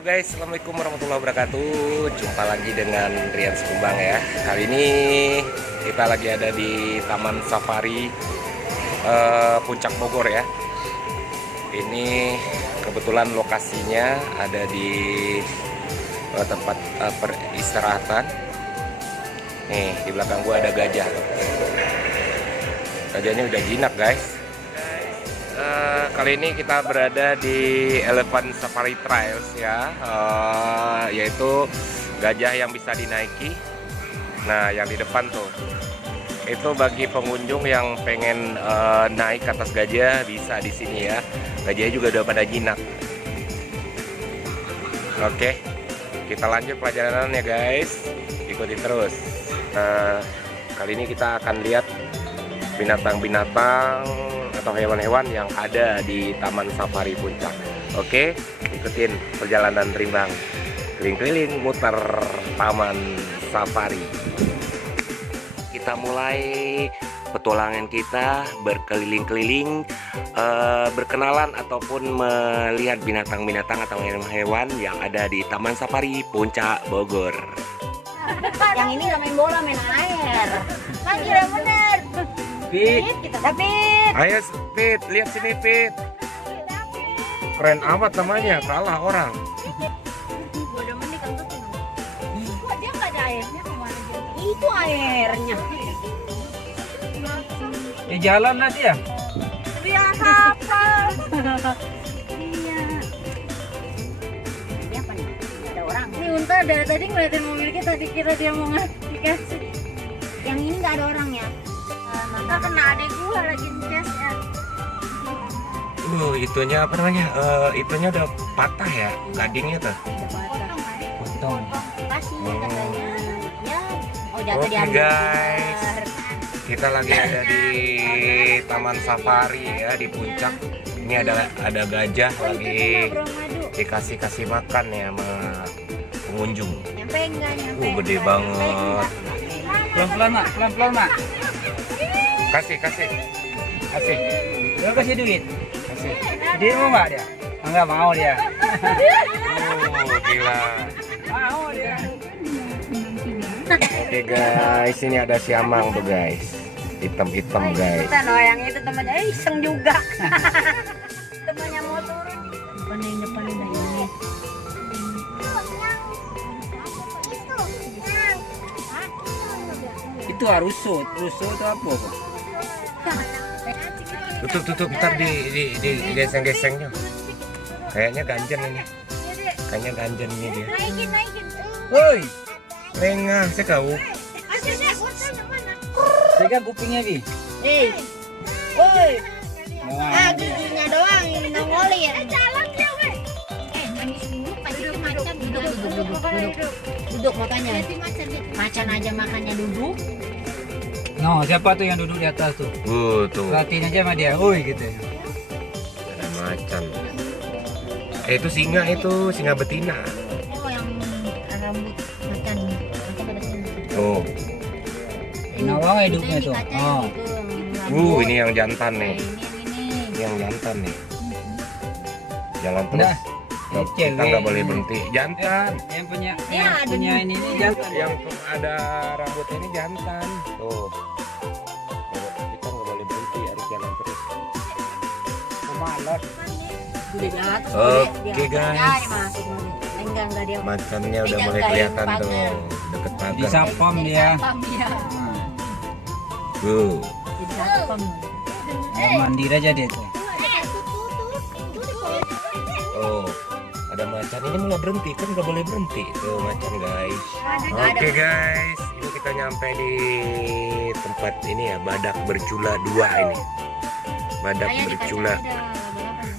Halo guys, assalamualaikum warahmatullahi wabarakatuh. Jumpa lagi dengan Rian Sekumbang ya. Kali ini kita lagi ada di Taman Safari Puncak Bogor ya. Ini kebetulan lokasinya ada di tempat peristirahatan. Nih di belakang gua ada gajah. Gajahnya udah jinak guys. Kali ini kita berada di Elephant Safari Trails ya, yaitu gajah yang bisa dinaiki. Nah, yang di depan tuh itu bagi pengunjung yang pengen naik ke atas gajah bisa di sini ya. Gajahnya juga udah pada jinak. Oke, kita lanjut perjalanannya guys. Ikuti terus. Kali ini kita akan lihat binatang-binatang atau hewan-hewan yang ada di Taman Safari Puncak. Oke, ikutin perjalanan Rimbang keliling-keliling muter Taman Safari. Kita mulai petualangan kita berkeliling-keliling, berkenalan ataupun melihat binatang-binatang atau hewan-hewan yang ada di Taman Safari Puncak Bogor. Yang ini nggak main bola, main air. Kan kira bener. Pit, David. ayo Pit, lihat sini Pit. Keren amat namanya, kalah orang. Bodoh mending kan tuh. Kok dia nggak ada airnya kemana dia? Itu airnya. Ya jalan lah dia. Biar hafal. Iya. Ini apa nih? Ada orang. Ini Unta dari tadi ngeliatin mobil kita, dikira dia mau dikasih. Yang ini nggak ada orangnya. Maka kena adik gua lagi ngecas ya. Itunya apa namanya? Itunya udah patah ya, gadingnya tuh. Potong. Kasih katanya. Ya. Oh jatuh Oke diambil. guys, kita lagi ada di Taman Safari ya di puncak. Ini ada gajah lagi dikasih makan ya sama pengunjung. Nyampe enggak nyampe? Gede banget. Pelan-pelan mak, pelan-pelan mak. Kasih. Dia kasih duit. Kasih. Dia mau nggak dia? Enggak mau dia. Gila. Mau dia. Oke guys, ini ada siamang tuh guys. Hitam guys. Kita yang itu temannya iseng juga. Temannya mau turun. Depan ini. Itu harus rusut itu apa kok? Tutup, ntar di geseng-gesengnya. Kayaknya ganjen ini. Kayaknya ganjen ini dia. Naikin. Woi, Lengah sih kau. pegang kupingnya Bi. Woi. Nah, Giginya doang ini nongolin. Jalan dia, weh. Manis dulu, pasti macan. Duduk makanya. Macan aja makannya duduk. no, siapa tuh yang duduk di atas tuh? Tuh. Perhatiin aja sama dia, woi gitu. Ada macan. Itu singa betina. Oh yang rambut macan. Macan pada sini. Tuh. Nawang hidupnya tuh. Oh, Ini yang jantan nih. Ini. Ini yang jantan nih. Jalan terus. Nah, Kita nggak boleh berhenti. Jantan. yang punya Ya, yang ada punya ini jangan. Yang ada rambutnya ini jantan. Tuh. Kita nggak boleh berhenti, harus jalan terus. Malas. Oke, guys. Enggak dia. Macannya udah Dia mulai jagain kelihatan tuh. pagar. Deket pagar. Disapam dia. Sapam dia. Tuh. Disapam. Mandiri aja dia tuh. Oh, ada macan ini mulai berhenti, kan nggak boleh berhenti tuh macan guys. Oke guys, ini kita nyampe di tempat ini ya, badak bercula 2 ini. Badak bercula.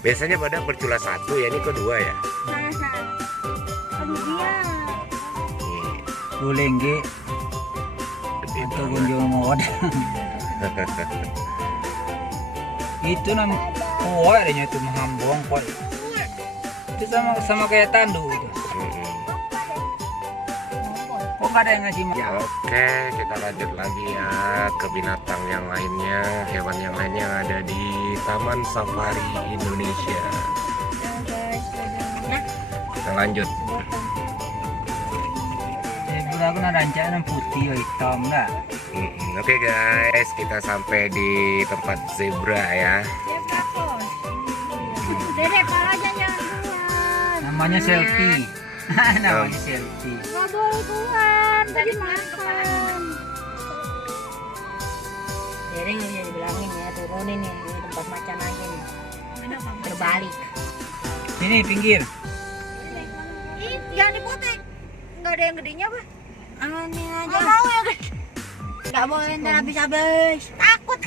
Biasanya badak bercula 1 ya, ini kedua ya. Aduh dia. Nih, Gulengge gede atau banget. gunjung mod. Itu nam kuat adanya itu menghambung kuat. Itu sama kayak tandu itu. Mm-mm. Kok nggak ada yang ngasih makan? Oke, kita lanjut lagi ya ke binatang yang lainnya, hewan yang lainnya yang ada di Taman Safari Indonesia. Kita lanjut. Zebra aku rancangan putih hitam dah. Oke guys, kita sampai di tempat zebra ya. Zebra cross. Dedek palanya jangan keluar. Namanya selfie. Namanya selfie. Nggak boleh keluar, tadi makan. Dedek nggak bisa dibilangin ya, turunin nih di tempat macan aja nih. Terbalik. Sini pinggir. Ih, jangan dipotek. Nggak ada yang gedenya apa? Ini aja. Nggak mau ya gede. Nggak mau ntar habis-habis. Takut.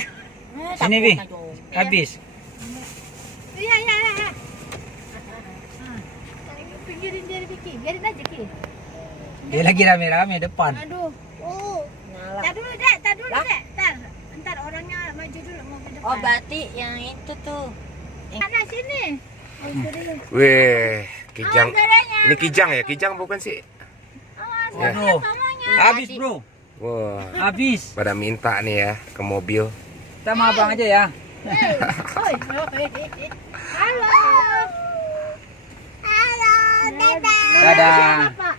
Sini Bi. Habis. Iya. Pinggirin dia Ki, biarin aja Ki. Dia lagi rame-rame depan. Aduh. Tar dulu dek. Ntar orangnya maju dulu mau ke depan. Oh berarti yang itu tuh. Mana sini? Wih, kijang. Dedeknya. Ini kijang ya? Kijang bukan sih? Ya. Waduh. Habis bro. Wah, Habis. pada minta nih ya ke mobil. Kita sama abang aja ya. Halo. Dadah. Dadah.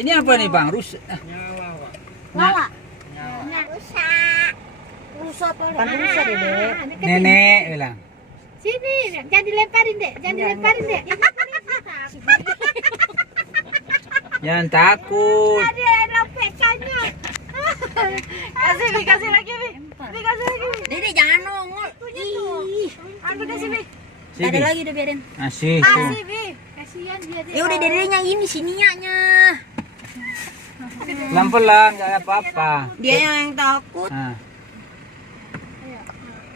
Ini apa nih bang? Wawa. Rusa apa? Bukan rusa Dedek. Nenek bilang. Sini, jangan dilemparin dek. Jangan takut. Ada lopekannya. Kasih lagi Bi. Kasih lagi. Dedek jangan nongol. Ih. Ambil kasih Bi. Ada lagi udah biarin. Asik. Kasih Bi. Kasihan dia. Ya udah dedeknya ini sininya. Pelan-pelan, nggak ada apa-apa. Dia yang takut. Nah.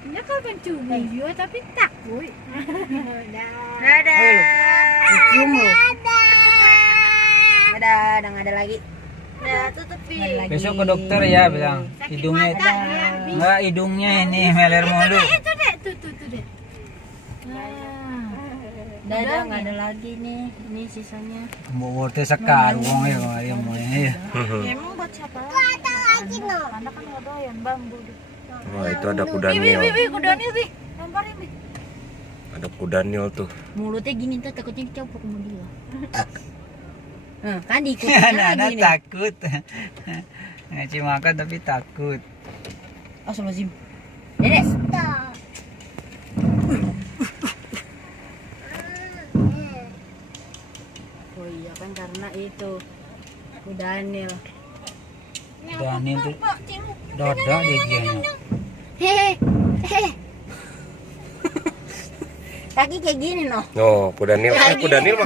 Dia kan mencuri dia tapi takut. Dadah. Cium lo. Dadah, nggak ada lagi. Udah tutup Bi. Besok ke dokter ya bilang. Hidungnya itu. Enggak, hidungnya ini meler mulu. Itu dek, tuh dek. Dadah, nggak ada lagi nih. Ini sisanya. Mau wortel sekarang ya yang mau ya. Emang buat siapa? Ada lagi no. Anda kan nggak doyan bambu. Wah, itu ada kuda nil. Kudanil Bi. Lemparin Bi. Ada kuda nil tuh. Mulutnya gini tuh takutnya dicopot sama dia. Kan diikutin Anak-anak lagi nih. takut. Ngasih makan tapi takut. Astagfirullahaladzim. Dedek. Oh iya kan karena itu Kudanil. Daniel tuh dada dia gianya. Hehe. Kaki kayak gini noh. Oh, kuda nil. Kuda nil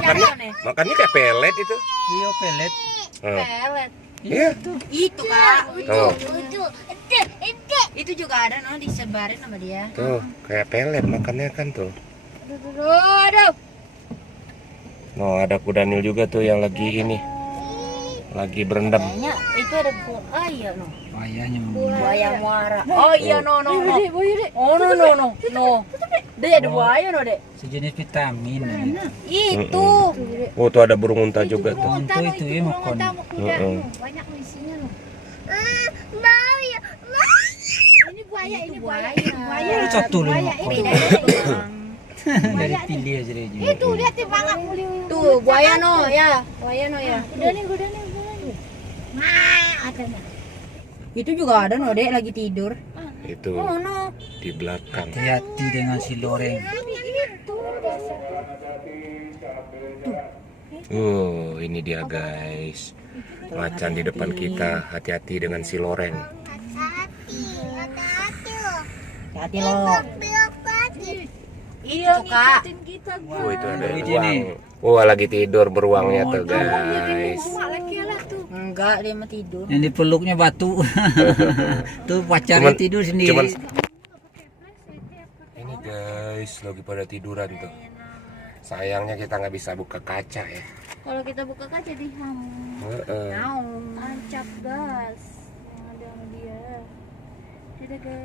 makannya kayak pelet itu. Iya pelet. Pelet. Iya. Itu Kak. Tuh. Itu juga ada noh disebarin sama dia. Tuh, kayak pelet makannya kan tuh. Aduh. Oh, ada kuda nil juga tuh yang lagi ini. Lagi berendam. Kayaknya itu ada buaya noh. Ayahnya Buaya muara. Oh iya no. Oh no. Dek ada buaya no dek. sejenis vitamin. Itu. Oh, tuh ada burung unta juga tuh. Unta itu ya makan. Banyak isinya loh. Buaya. Ini buaya. Satu lu Buaya makan. ini dari Dari pilih aja dia juga. itu lihat tuh banget muli. Tuh buaya no ya. Udah nih. Ada nih. Itu juga ada no dek lagi tidur. Itu No. di belakang. Hati-hati dengan si loreng. Ini dia guys. Macan di depan kita. Hati-hati dengan si loreng. Hati lo. Iya Kak. Itu ada Ini. beruang. Lagi tidur beruangnya tuh guys. Enggak dia mah tidur. Yang dipeluknya batu. Tuh pacarnya tidur sendiri. Ini guys lagi pada tiduran tuh. Sayangnya kita nggak bisa buka kaca ya. Kalau kita buka kaca di tancap gas yang ada sama dia.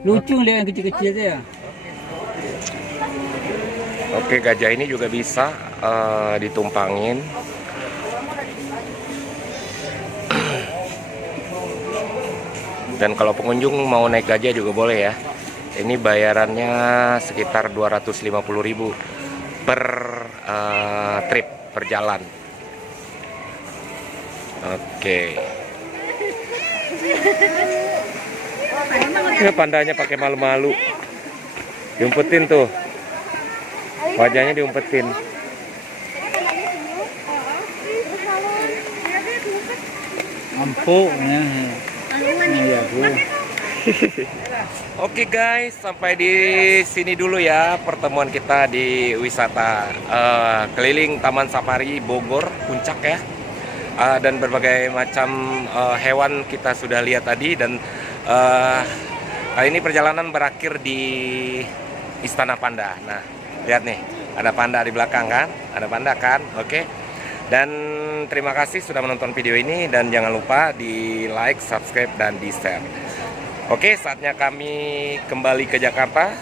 Lucu lihat yang kecil-kecil tuh ya. Oke, gajah ini juga bisa ditumpangin. Dan kalau pengunjung mau naik gajah juga boleh ya. Ini bayarannya sekitar 250.000. per trip, perjalan. Oke. Ya, pandanya pakai malu-malu. Diumpetin tuh. Wajahnya diumpetin. Empuk ya. Iya, Bu. Oke guys, sampai di sini dulu ya pertemuan kita di wisata keliling Taman Safari Bogor Puncak ya. Dan berbagai macam hewan kita sudah lihat tadi, dan kali ini perjalanan berakhir di Istana Panda. Nah, lihat nih, ada panda di belakang kan? Ada panda kan? Oke. Dan terima kasih sudah menonton video ini, dan jangan lupa di like, subscribe, dan di share. Oke, saatnya kami kembali ke Jakarta,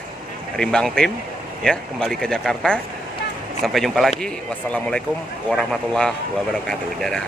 Rimbang Tim ya, kembali ke Jakarta. Sampai jumpa lagi. Wassalamualaikum warahmatullahi wabarakatuh. Dadah.